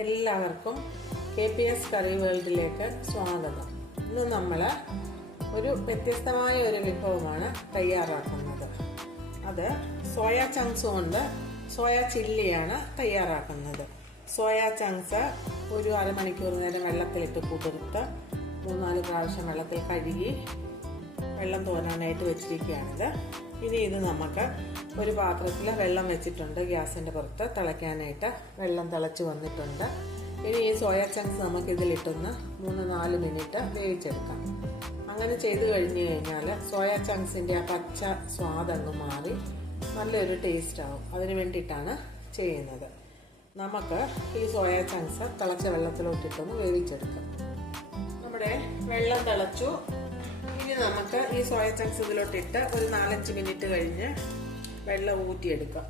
എല്ലാവർക്കും KPS കറി വേൾഡിലേക്ക് സ്വാഗതം. ഇന്ന് നമ്മൾ ഒരു വ്യത്യസ്തമായ ഒരു വിഭവമാണ് തയ്യാറാക്കുന്നത്. അത് സോയ ചങ്ക്സ് കൊണ്ട് സോയ ചില്ലിയാണ് തയ്യാറാക്കുന്നത്. സോയ ചങ്ക്സ് ഒരു അരമണിക്കൂർ നേരം വെള്ളത്തിലിട്ട് കുതിർത്ത് 3-4 പ്രാവശ്യം വെള്ളത്തിൽ കഴുകി വെള്ളം തോരാനായിട്ട് വെച്ചിരിക്കുകയാണിത്. ഇനി ഇത് നമുക്ക് ഒരു പാത്രത്തിൽ വെള്ളം വെച്ചിട്ടുണ്ട്. ഗ്യാസിൻ്റെ പുറത്ത് തിളയ്ക്കാനായിട്ട് വെള്ളം തിളച്ച് വന്നിട്ടുണ്ട്. ഇനി ഈ സോയ ചങ്ക്സ് നമുക്ക് ഇതിലിട്ടൊന്ന് 3-4 മിനിറ്റ് വേവിച്ചെടുക്കാം. അങ്ങനെ ചെയ്ത് കഴിഞ്ഞ് കഴിഞ്ഞാൽ സോയ ചങ്ക്സിൻ്റെ ആ പച്ച സ്വാദങ്ങ് മാറി നല്ലൊരു ടേസ്റ്റ് ആവും. അതിന് വേണ്ടിയിട്ടാണ് ചെയ്യുന്നത്. നമുക്ക് ഈ സോയ ചങ്ക്സ് തിളച്ച വെള്ളത്തിലോട്ടിട്ടൊന്ന് വേവിച്ചെടുക്കാം. നമ്മുടെ വെള്ളം തിളച്ചു. ഇനി നമുക്ക് ഈ സോയ ചങ്ക്സ് ഇതിലോട്ടിട്ട് ഒരു 4-5 മിനിറ്റ് കഴിഞ്ഞ് വെള്ളം ഊറ്റിയെടുക്കാം.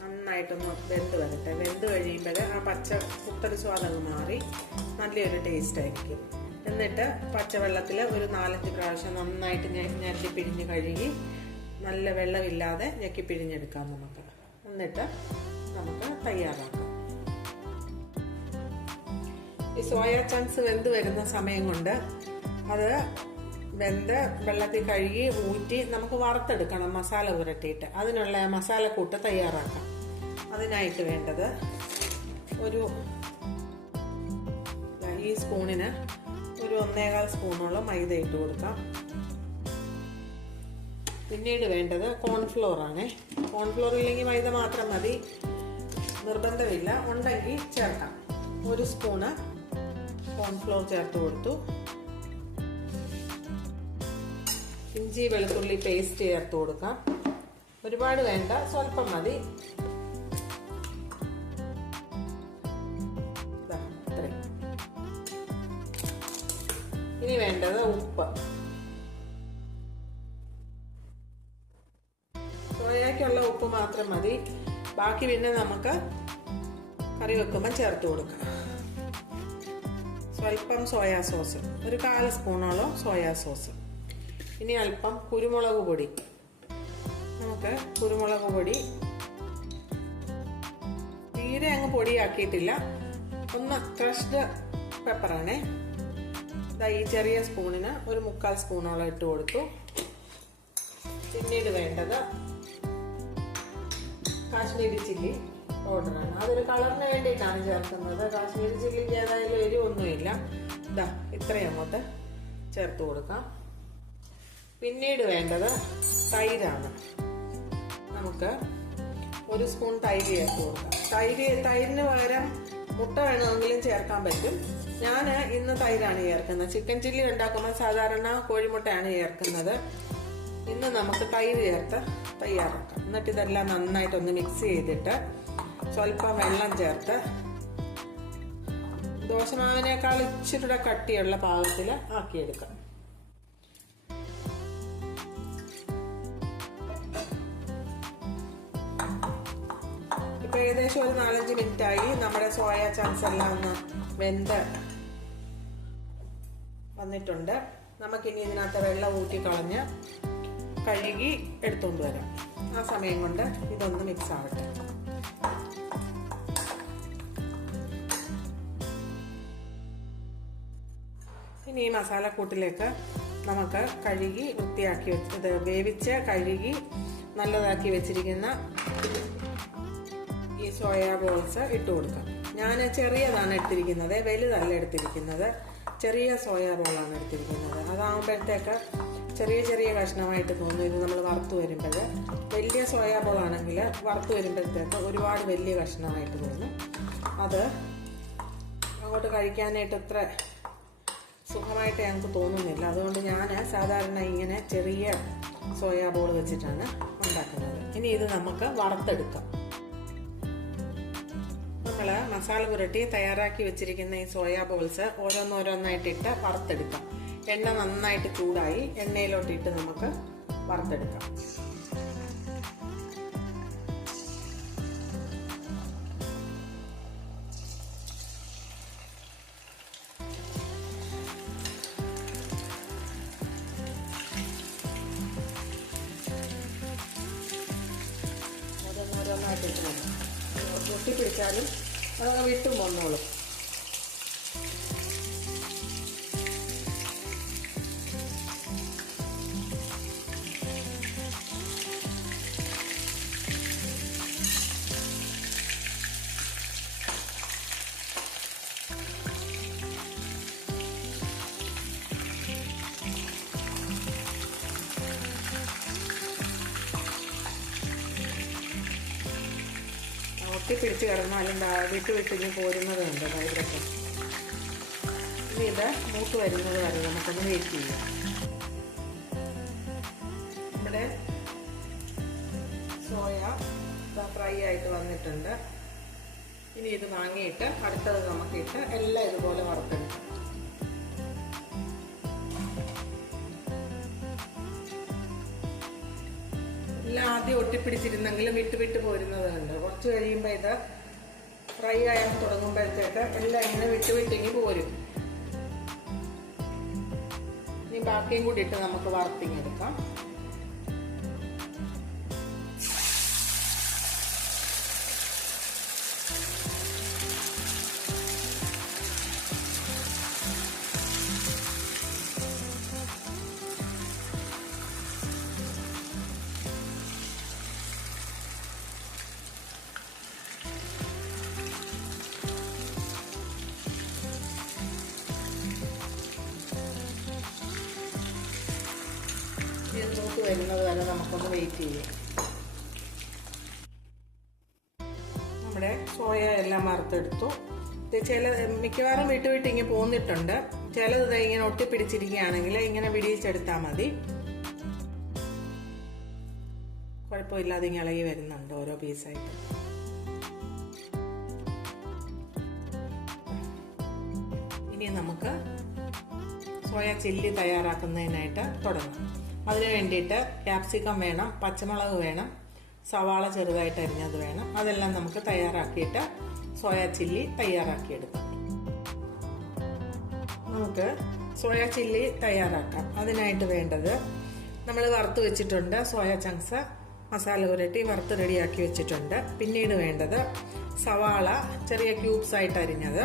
നന്നായിട്ടൊന്ന് വെന്ത് വരട്ടെ. വെന്ത് കഴിയുമ്പോൾ ആ പച്ച കുത്തൽ സ്വാദങ്ങ് മാറി നല്ലൊരു ടേസ്റ്റ് ആയിരിക്കും. എന്നിട്ട് പച്ചവെള്ളത്തിൽ ഒരു 4-5 പ്രാവശ്യം നന്നായിട്ട് ഞെക്കി പിഴിഞ്ഞ് കഴുകി നല്ല വെള്ളമില്ലാതെ ഞെക്കി പിഴിഞ്ഞെടുക്കാം നമുക്ക്. എന്നിട്ട് നമുക്ക് തയ്യാറാക്കാം. ഈ സോയ ചങ്ക്സ് വെന്ത് വരുന്ന സമയം കൊണ്ട് അത് വെന്ത് വെള്ളത്തിൽ കഴുകി ഊറ്റി നമുക്ക് വറുത്തെടുക്കണം. മസാല പുരട്ടിയിട്ട് അതിനുള്ള മസാലക്കൂട്ട് തയ്യാറാക്കാം. അതിനായിട്ട് വേണ്ടത് ഈ സ്പൂണിന് ഒരു 1.25 സ്പൂണോളം മൈദ ഇട്ട് കൊടുക്കാം. പിന്നീട് വേണ്ടത് കോൺഫ്ലോർ ആണ്. കോൺഫ്ലോർ ഇല്ലെങ്കിൽ മൈദ മാത്രം മതി, നിർബന്ധമില്ല. ഉണ്ടെങ്കിൽ ചേർക്കാം. 1 സ്പൂണ് കോൺഫ്ലോർ ചേർത്ത് കൊടുത്തു. ഇഞ്ചി വെളുത്തുള്ളി പേസ്റ്റ് ചേർത്ത് കൊടുക്കാം. ഒരുപാട് വേണ്ട, സ്വല്പം മതി. ഇനി വേണ്ടത് ഉപ്പ്. സോയയ്ക്കുള്ള ഉപ്പ് മാത്രം മതി. ബാക്കി പിന്നെ നമുക്ക് കറി വെക്കുമ്പോൾ ചേർത്ത് കൊടുക്കാം. സ്വല്പം സോയാ സോസ്, ഒരു 1/4 സ്പൂണോളം സോയാ സോസ്. ഇനി അല്പം കുരുമുളക് പൊടി. നമുക്ക് കുരുമുളക് പൊടി തീരെ അങ്ങ് പൊടിയാക്കിയിട്ടില്ല, ഒന്ന് ക്രഷ്ഡ് പെപ്പറാണേ. ഈ ചെറിയ സ്പൂണിന് ഒരു 3/4 സ്പൂണോളം ഇട്ട് കൊടുത്തു. പിന്നീട് വേണ്ടത് കാശ്മീരി ചില്ലി പൗഡറാണ്. അതൊരു കളറിന് വേണ്ടിയിട്ടാണ് ചേർക്കുന്നത്. കാശ്മീരി ചില്ലിക്ക് ഏതായാലും എരിവൊന്നുമില്ല. ഇത്രയും അങ്ങോട്ട് ചേർത്ത് കൊടുക്കാം. പിന്നീട് വേണ്ടത് തൈരാണ്. നമുക്ക് 1 സ്പൂൺ തൈര് ചേർത്ത് കൊടുക്കാം. തൈരിന് പകരം മുട്ട വേണമെങ്കിലും ചേർക്കാൻ പറ്റും. ഞാൻ ഇന്ന് തൈരാണ് ചേർക്കുന്നത്. ചിക്കൻ ചില്ലി ഉണ്ടാക്കുമ്പോൾ സാധാരണ കോഴിമുട്ടയാണ് ചേർക്കുന്നത്. ഇന്ന് നമുക്ക് തൈര് ചേർത്ത് തയ്യാറാക്കാം. എന്നിട്ട് ഇതെല്ലാം നന്നായിട്ടൊന്ന് മിക്സ് ചെയ്തിട്ട് സ്വല്പം വെള്ളം ചേർത്ത് ദോശമാവിനേക്കാൾ ഇച്ചിരി കട്ടിയുള്ള പാകത്തിൽ ആക്കിയെടുക്കാം. ഇപ്പൊ ഏകദേശം ഒരു 4-5 മിനിറ്റ് ആയി. നമ്മുടെ സോയ ചങ്ക്സ് എല്ലാം ഒന്ന് വെന്ത് വന്നിട്ടുണ്ട്. നമുക്കിനി ഇതിനകത്ത് വെള്ളം ഊറ്റി കളഞ്ഞ് കഴുകി എടുത്തുകൊണ്ട് വരാം. ആ സമയം കൊണ്ട് ഇതൊന്ന് മിക്സ് ആവട്ടെ. ഇനി ഈ മസാലക്കൂട്ടിലേക്ക് നമുക്ക് കഴുകി വൃത്തിയാക്കി വേവിച്ച് കഴുകി നല്ലതാക്കി വെച്ചിരിക്കുന്ന ഈ സോയ ബോൾസ് ഇട്ട് കൊടുക്കാം. ഞാൻ ചെറിയതാണ് എടുത്തിരിക്കുന്നത്, വലുതല്ല എടുത്തിരിക്കുന്നത്. ചെറിയ സോയ ബോളാണ് എടുത്തിരിക്കുന്നത്. അതാകുമ്പോഴത്തേക്ക് ചെറിയ കഷ്ണമായിട്ട് തോന്നും. ഇത് നമ്മൾ വറുത്ത് വരുമ്പോൾ വലിയ സോയ ബോളാണെങ്കിൽ വറുത്ത് വരുമ്പോഴത്തേക്ക് ഒരുപാട് വലിയ കഷ്ണമായിട്ട് തോന്നും. അത് അങ്ങോട്ട് കഴിക്കാനായിട്ട് ഇത്ര സുഖമായിട്ട് ഞങ്ങൾക്ക് തോന്നുന്നില്ല. അതുകൊണ്ട് ഞാൻ സാധാരണ ഇങ്ങനെ ചെറിയ സോയ ബോൾ വെച്ചിട്ടാണ് ഉണ്ടാക്കുന്നത്. ഇനി ഇത് നമുക്ക് വറുത്തെടുക്കാം. നമ്മൾ മസാല പുരട്ടി തയ്യാറാക്കി വെച്ചിരിക്കുന്ന ഈ സോയ ബോൾസ് ഓരോന്നോരോന്നായിട്ടിട്ട് വറുത്തെടുക്കാം. എണ്ണ നന്നായിട്ട് ചൂടായി. എണ്ണയിലോട്ടിട്ട് നമുക്ക് വറുത്തെടുക്കാം. ഓരോന്നോരോന്നായിട്ട് ഇട്ട് പൊട്ടിപ്പിടിച്ചാലും അതങ്ങ് വിട്ടും വന്നോളും. ഒട്ടിപ്പിടിച്ച് കിടന്നാലും വിട്ട് വിട്ടിഞ്ഞ് പോരുന്നതുണ്ട് ഇവിടൊക്കെ. ഇനി ഇത് മൂത്ത് വരുന്നത് വരെ നമുക്കൊന്ന് വെയിറ്റ് ചെയ്യാം. ഇവിടെ സോയ ഫ്രൈ ആയിട്ട് വന്നിട്ടുണ്ട്. ഇനി ഇത് വാങ്ങിയിട്ട് അടുത്തത് നമുക്കിട്ട് എല്ലാം ഇതുപോലെ വറുത്തെടുക്കാം. എല്ലാം ആദ്യം ഒട്ടിപ്പിടിച്ചിരുന്നെങ്കിലും വിട്ട് വിട്ട് പോരുന്നതുണ്ട്. കുറച്ച് കഴിയുമ്പോൾ ഇത് ഫ്രൈ ആയാൽ തുടങ്ങുമ്പോഴത്തേക്ക് എല്ലാം ഇങ്ങനെ വിട്ട് വിട്ടിങ്ങി പോരും. ഇനി ബാക്കിയും കൂടി ഇട്ട് നമുക്ക് വറുത്തിങ്ങെടുക്കാം. മൂത്ത് വരുന്നത് വരെ നമുക്കൊന്ന് വെയിറ്റ് ചെയ്യാം. നമ്മുടെ സോയ എല്ലാം വറുത്തെടുത്തു. മിക്കവാറും വിട്ട് വിട്ട് ഇങ്ങനെ പോന്നിട്ടുണ്ട്. ചിലത് ഇങ്ങനെ ഒട്ടിപ്പിടിച്ചിരിക്കുകയാണെങ്കിൽ ഇങ്ങനെ വിടിയിച്ചെടുത്താൽ മതി. കുഴപ്പമില്ലാതെ ഇങ്ങനെ ഇളകി വരുന്നുണ്ട് ഓരോ പീസായിട്ട്. ഇനി നമുക്ക് സോയ ചില്ലി തയ്യാറാക്കുന്നതിനായിട്ട് തുടങ്ങാം. അതിന് വേണ്ടിയിട്ട് ക്യാപ്സിക്കം വേണം, പച്ചമുളക് വേണം, സവാള ചെറുതായിട്ട് അരിഞ്ഞത് വേണം. അതെല്ലാം നമുക്ക് തയ്യാറാക്കിയിട്ട് സോയ ചില്ലി തയ്യാറാക്കിയെടുക്കാം. നമുക്ക് സോയ ചില്ലി തയ്യാറാക്കാം. അതിനായിട്ട് വേണ്ടത് നമ്മൾ വറുത്ത് വെച്ചിട്ടുണ്ട്. സോയ ചങ്ക്സ് മസാല പുരട്ടി വറുത്ത് റെഡിയാക്കി വെച്ചിട്ടുണ്ട്. പിന്നീട് വേണ്ടത് സവാള ചെറിയ ക്യൂബ്സ് ആയിട്ട് അരിഞ്ഞത്,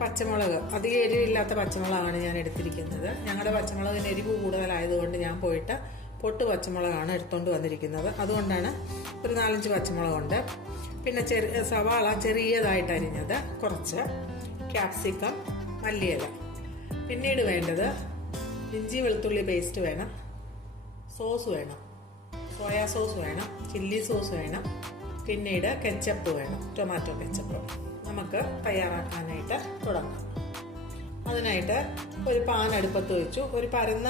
പച്ചമുളക് അധികം എരിവില്ലാത്ത പച്ചമുളകാണ് ഞാൻ എടുത്തിരിക്കുന്നത്. ഞങ്ങളുടെ പച്ചമുളകിന് എരിവ് കൂടുതലായതുകൊണ്ട് ഞാൻ പോയിട്ട് പൊട്ട് പച്ചമുളകാണ് എടുത്തുകൊണ്ട് വന്നിരിക്കുന്നത്. അതുകൊണ്ടാണ് ഒരു 4-5 പച്ചമുളകുണ്ട്. പിന്നെ സവാള ചെറിയതായിട്ട് അരിഞ്ഞത് കുറച്ച്, ക്യാപ്സിക്കം, മല്ലിയില. പിന്നീട് വേണ്ടത് ഇഞ്ചി വെളുത്തുള്ളി പേസ്റ്റ് വേണം, സോസ് വേണം, സോയാ സോസ് വേണം, ചില്ലി സോസ് വേണം, പിന്നീട് കെച്ചപ്പ് വേണം, ടൊമാറ്റോ കെച്ചപ്പ്. നമുക്ക് തയ്യാറാക്കാനായിട്ട് തുടങ്ങാം. അതിനായിട്ട് ഒരു പാൻ അടുപ്പത്ത് വെച്ചു. ഒരു പരന്ന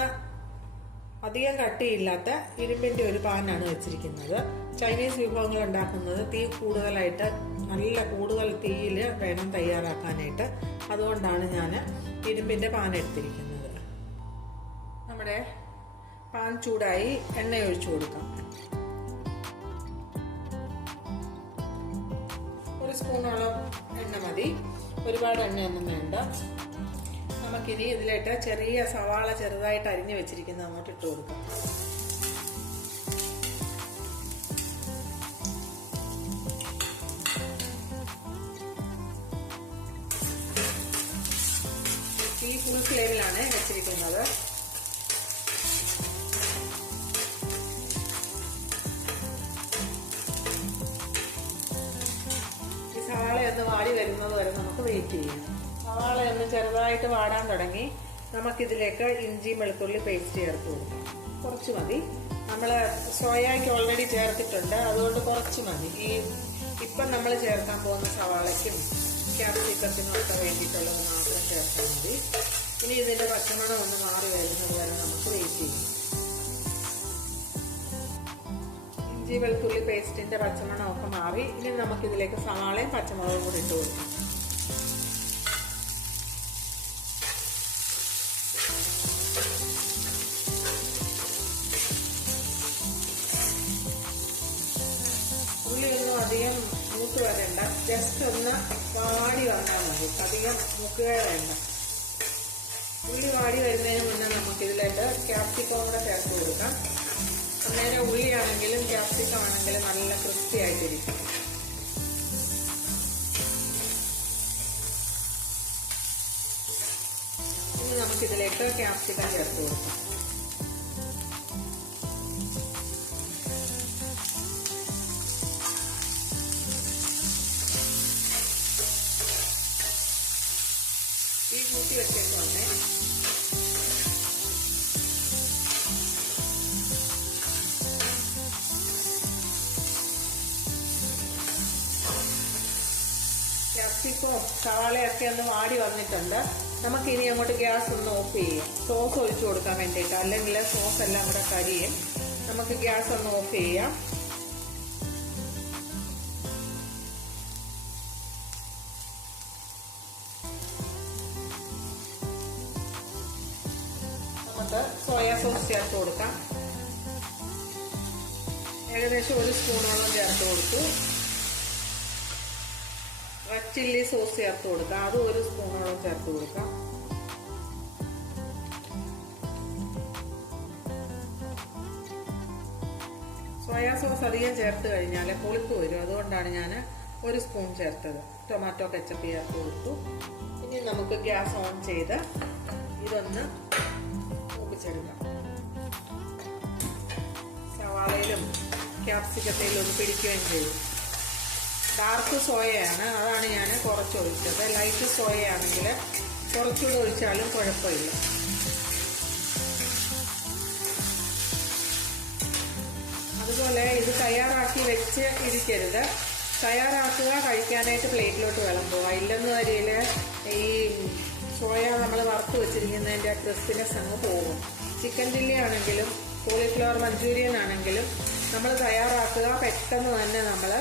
അധികം കട്ടിയില്ലാത്ത ഇരുമ്പിൻ്റെ ഒരു പാനാണ് വെച്ചിരിക്കുന്നത്. ചൈനീസ് വിഭവങ്ങൾ ഉണ്ടാക്കുന്നത് തീ കൂടുതലായിട്ട് നല്ല കൂടുതൽ തീയിൽ വേണം തയ്യാറാക്കാനായിട്ട്. അതുകൊണ്ടാണ് ഞാൻ ഇരുമ്പിൻ്റെ പാൻ എടുത്തിരിക്കുന്നത്. നമ്മുടെ പാൻ ചൂടായി, എണ്ണ ഒഴിച്ചു കൊടുക്കാം. 1 സ്പൂണോളം എണ്ണ മതി, ഒരുപാട് എണ്ണയൊന്നും വേണ്ട. നമുക്കിനി ഇതിലേക്ക് ചെറിയ സവാള ചെറുതായിട്ട് അരിഞ്ഞു വെച്ചിരിക്കുന്നത് അങ്ങോട്ട് ഇട്ട് കൊടുക്കാം. ഈ ഫുൾ ഫ്ലെയിമിലാണ് വെച്ചിരിക്കുന്നത്. സവാളയൊന്ന് വാടി വരുന്നത് വരെ നമുക്ക് വെയിറ്റ് ചെയ്യാം. സവാളയൊന്ന് ചെറുതായിട്ട് വാടാൻ തുടങ്ങി. നമുക്കിതിലേക്ക് ഇഞ്ചി വെളുത്തുള്ളി പേസ്റ്റ് ചേർത്ത് കൊടുക്കാം. കുറച്ച് മതി. നമ്മൾ സോയയ്ക്ക് ഓൾറെഡി ചേർത്തിട്ടുണ്ട്, അതുകൊണ്ട് കുറച്ച് മതി. ഇപ്പം നമ്മൾ ചേർക്കാൻ പോകുന്ന സവാളയ്ക്കും ക്യാപ്സിക്കത്തിനും ഒക്കെ വേണ്ടിയിട്ടുള്ളത് മാത്രം ചേർത്താൽ മതി. ഇനി ഇതിൻ്റെ പച്ചമണം ഒന്ന് മാറി വരുന്നത് വരെ നമുക്ക് വെയിറ്റ് ചെയ്യാം. ഇഞ്ചി വെളുത്തുള്ളി പേസ്റ്റിന്റെ പച്ചമണമൊക്കെ മാറി. ഇനി നമുക്കിതിലേക്ക് സവാളയും പച്ചമുളകും കൂടി ഇട്ട് കൊടുക്കാം. ഉള്ളിയൊന്നും അധികം മൂത്ത് വരണ്ട, ജസ്റ്റ് ഒന്ന് വാടി വന്നാൽ മതി. അധികം മൂക്കുക വേണ്ട. ഉള്ളി വാടി വരുന്നതിന് മുന്നേ നമുക്കിതിലേക്ക് ക്യാപ്സിക്കം കൂടെ ചേർത്ത് കൊടുക്കാം. അന്നേരം ഉള്ളിയാണെങ്കിലും ക്യാപ്സിക്കം ആണെങ്കിലും നല്ല ക്രിസ്പി ആയിട്ടിരിക്കും. നമുക്കിതിലേക്ക് ക്യാപ്സിക്കം ചേർത്ത് കൊടുക്കാം. ഈ കൂട്ടി വെച്ചേക്കുവാണേ. ക്യാപ്സിക്കോ സവാളയൊക്കെ ഒന്ന് വാടി വന്നിട്ടുണ്ട്. നമുക്കിനി അങ്ങോട്ട് ഗ്യാസ് ഒന്ന് ഓഫ് ചെയ്യാം. സോസ് ഒഴിച്ചു കൊടുക്കാൻ വേണ്ടിയിട്ട്, അല്ലെങ്കിൽ സോസ് എല്ലാം കൂടെ കരിയും. നമുക്ക് ഗ്യാസ് ഒന്ന് ഓഫ് ചെയ്യാം. നമുക്ക് സോയാ സോസ് ചേർത്ത് കൊടുക്കാം. ഏകദേശം 1 സ്പൂണോളം ചേർത്ത് കൊടുത്തു. റെഡ് ചില്ലി സോസ് ചേർത്ത് കൊടുക്കാം. അത് 1 സ്പൂണോളം ചേർത്ത് കൊടുക്കാം. സോയാ സോസ് അധികം ചേർത്ത് കഴിഞ്ഞാൽ പുളിപ്പ് വരും. അതുകൊണ്ടാണ് ഞാൻ 1 സ്പൂൺ ചേർത്തത്. ടൊമാറ്റോ കെച്ചപ്പ് ചേർത്ത് കൊടുത്തു. ഇനി നമുക്ക് ഗ്യാസ് ഓൺ ചെയ്ത് ഇതൊന്ന് മൂപ്പിച്ചെടുക്കാം. സവാളയിലും ക്യാപ്സിക്കത്തിലും ഒന്ന് പിടിക്കുകയും ചെയ്യും. ഡാർക്ക് സോയയാണ്, അതാണ് ഞാൻ കുറച്ച് ഒഴിച്ചത്. ലൈറ്റ് സോയയാണെങ്കിൽ കുറച്ചുകൂടെ ഒഴിച്ചാലും കുഴപ്പമില്ല. അതുപോലെ ഇത് തയ്യാറാക്കി വെച്ച് ഇരിക്കരുത്. തയ്യാറാക്കുക, കഴിക്കാനായിട്ട് പ്ലേറ്റിലോട്ട് വിളമ്പുക. ഇല്ലെന്ന് വരിയിൽ ഈ സോയ നമ്മൾ വറുത്ത് വെച്ചിരിക്കുന്നതിൻ്റെ ക്രിസ്പിനെസ് അങ്ങ് പോകും. ചിക്കൻ ചില്ലി ആണെങ്കിലും കോളിഫ്ലവർ മഞ്ചൂരിയൻ ആണെങ്കിലും നമ്മൾ തയ്യാറാക്കുക, പെട്ടെന്ന് തന്നെ നമ്മൾ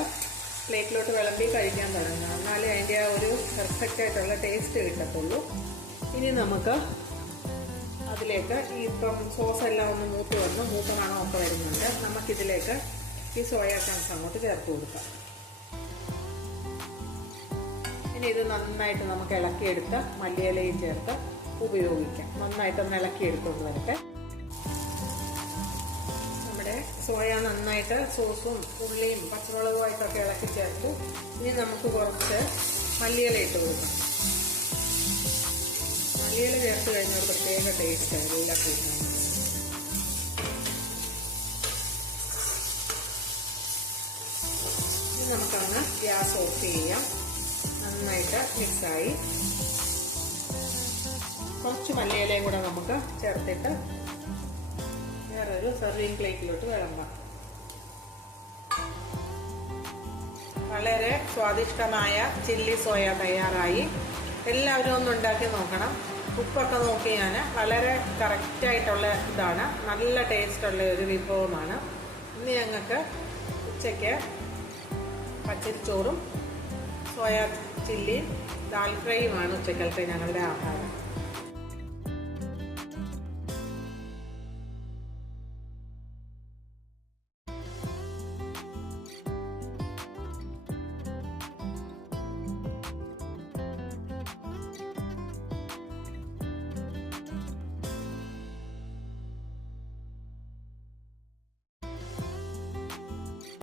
പ്ലേറ്റിലോട്ട് വിളമ്പി കഴിക്കാൻ തുടങ്ങുക. എന്നാലേ അതിൻ്റെ ആ ഒരു പെർഫെക്റ്റ് ആയിട്ടുള്ള ടേസ്റ്റ് കിട്ടത്തുള്ളൂ. ഇനി നമുക്ക് അതിലേക്ക് ഇപ്പം സോസ് എല്ലാം ഒന്ന് മൂത്ത മണമൊക്കെ വരുന്നുണ്ട്. നമുക്കിതിലേക്ക് ഈ സോയാ ചങ്ക്സ് അങ്ങോട്ട് ചേർത്ത് കൊടുക്കാം. ഇനി ഇത് നന്നായിട്ട് നമുക്ക് ഇളക്കിയെടുത്ത് മല്ലിയിലയും ചേർത്ത് ഉപയോഗിക്കാം. നന്നായിട്ടൊന്ന് ഇളക്കിയെടുത്തുകൊണ്ട് വരട്ടെ. നമ്മുടെ സോയ നന്നായിട്ട് സോസും ഉള്ളിയും പച്ചമുളകുമായിട്ടൊക്കെ ഇളക്കി ചേർത്തു. ഇനി നമുക്ക് കുറച്ച് മല്ലിയില ഇട്ട് കൊടുക്കാം. മല്ലിയില ചേർത്ത് കഴിഞ്ഞാൽ ഒരു പ്രത്യേക ടേസ്റ്റാണ് എല്ലാ കൂട്ടാനും. ഇനി നമുക്കങ്ങ് ഗ്യാസ് ഓഫ് ചെയ്യാം. നന്നായിട്ട് മിക്സായി. കുറച്ച് മല്ലിയിലയും കൂടെ നമുക്ക് ചേർത്തിട്ട് വേറൊരു സർവിങ് പ്ലേറ്റിലോട്ട് വിളമ്പാം. വളരെ സ്വാദിഷ്ടമായ ചില്ലി സോയ തയ്യാറായി. എല്ലാവരും ഒന്ന് ഉണ്ടാക്കി നോക്കണം. ഉപ്പൊക്കെ നോക്കി ഞാൻ വളരെ കറക്റ്റായിട്ടുള്ള ഇതാണ്. നല്ല ടേസ്റ്റുള്ള ഒരു വിഭവമാണ്. ഇന്ന് ഞങ്ങൾക്ക് ഉച്ചയ്ക്ക് പച്ചരിച്ചോറും സോയ ചില്ലിയും ദാൽ ഫ്രൈയുമാണ് ഉച്ചക്കലത്തെ ഞങ്ങളുടെ ആഹാരം.